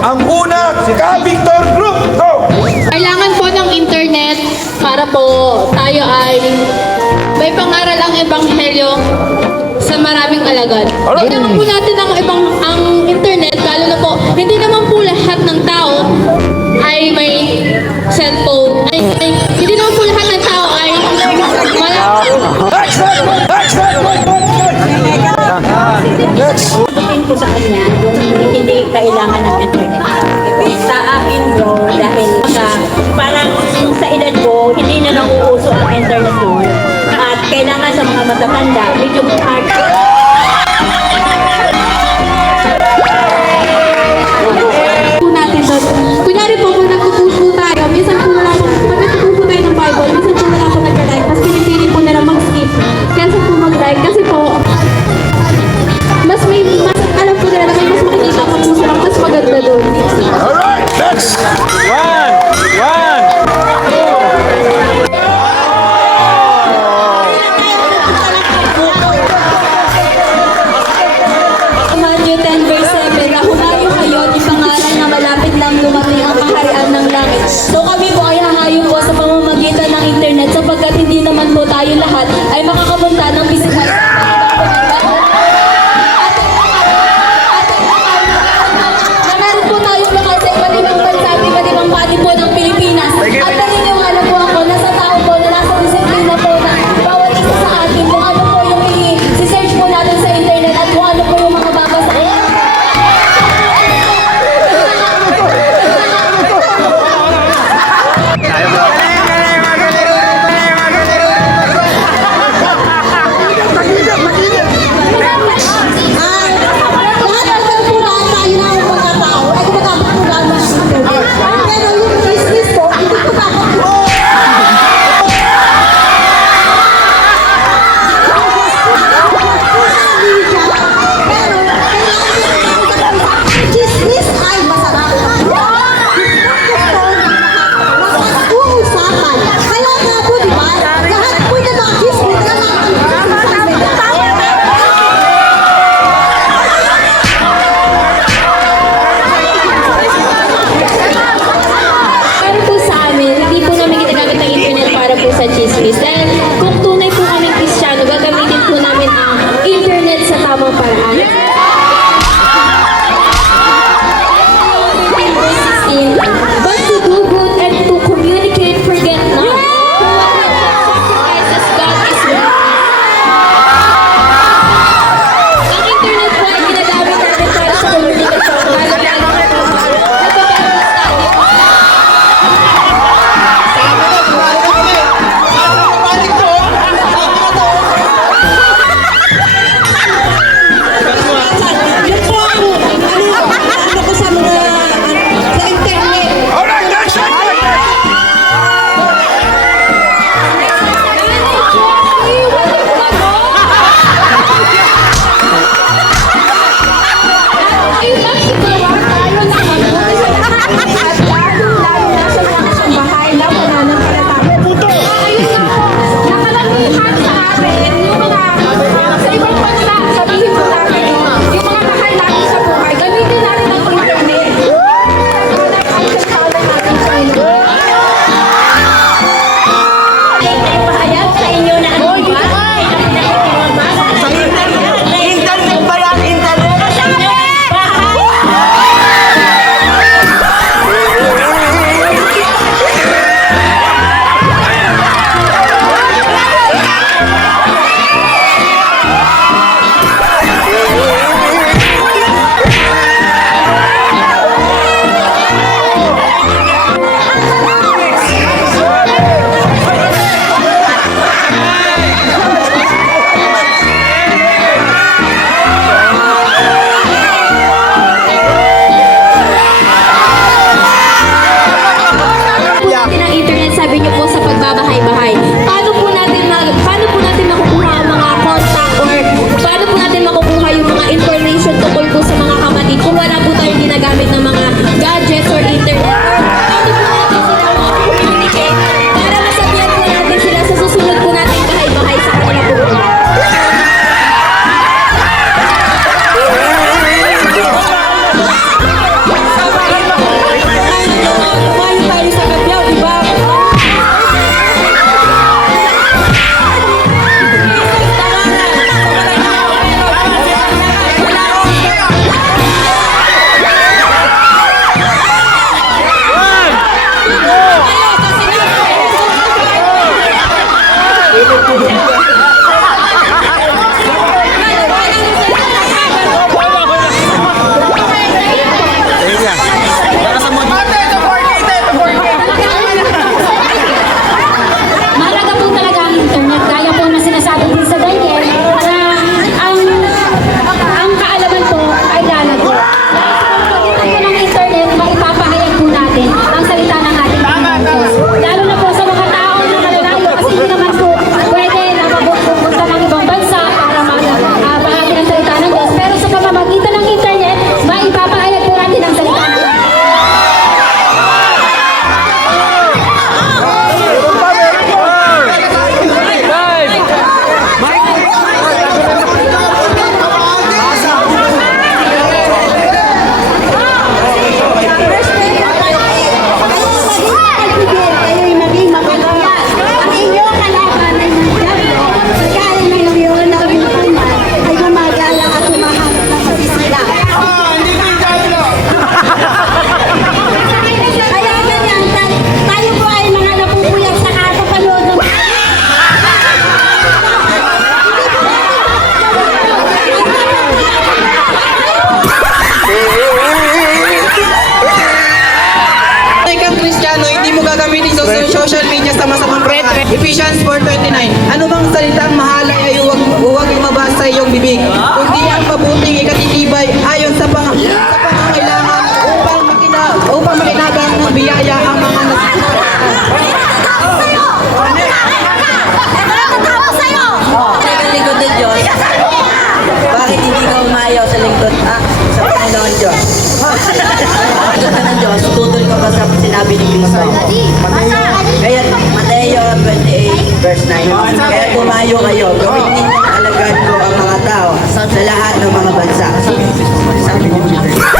Ang una, si Ka-Victor Group. Go! Kailangan po ng internet para po tayo ay may pangaral ang ebanghelyo sa maraming alagad. Kailangan po natin ang internet, lalo na po, hindi naman po lahat ng tao ay may cellphone. Hindi naman po lahat ng tao ay Sabihin ko sa kanya, hindi kailangan ng internet. Sa akin bro, dahil parang sa edad ko, hindi na nauuso ang internet doon. At kailangan sa mga matatanda, medyo hard. Kunyari po, kung nagtutuso tayo, minsan po wala po, pag nagtutuso tayo ng Bible, minsan po wala po nagka-like, mas pinipili po nila mag-skip. Kesa po mag-like, kasi po, mas alam po nila na may mas makikita po po silang mas maganda doon. Alright, next! Matthew 10 verse 7, nahumayo kayo, ipangalan na malapit lang dumating ang kaharian ng langit. So kami po ay hahayo po sa pamamagitan ng internet sapagkat hindi naman po tayo lahat ay makakapunta ng physical. Meron po tayong lokal sa iba't ibang bansa at iba't ibang pati po ng Pilipinas. At naniniwala po ako na sa tao po na nasa disiplina po na bawat isa sa atin kung ano po yung i-search po natin sa internet at kung ano po yung mga babasahin. Sa chismis. Dahil kung tunay po kaming Kristiyano, gagamitin po namin ang internet sa tamang paraan. But to do good and to communicate, forget not. Sacrifices God is worth. Ang internet po ay ginagamit natin para sa komunikasyon. Ephesians 4:29. Ano bang salitang mahalay ay huwag lumabas sa iyong bibig, kundi ang mabuting ikatitibay ayon sa pangangailangan upang makinabang ng biyaya ang mga Sa lingkod ng Diyos, bakit hindi ka umayaw sa lingkod, sa Panginoon Diyos? Lingkod ka ng Diyos, tutol ka ba sa sinabi ni Cristo? Kaya Mateo 28 verse 9. Kaya tumayo kayo, gawin ninyong alagad ko ang mga tao sa lahat ng mga bansa. Sabi ni Peter.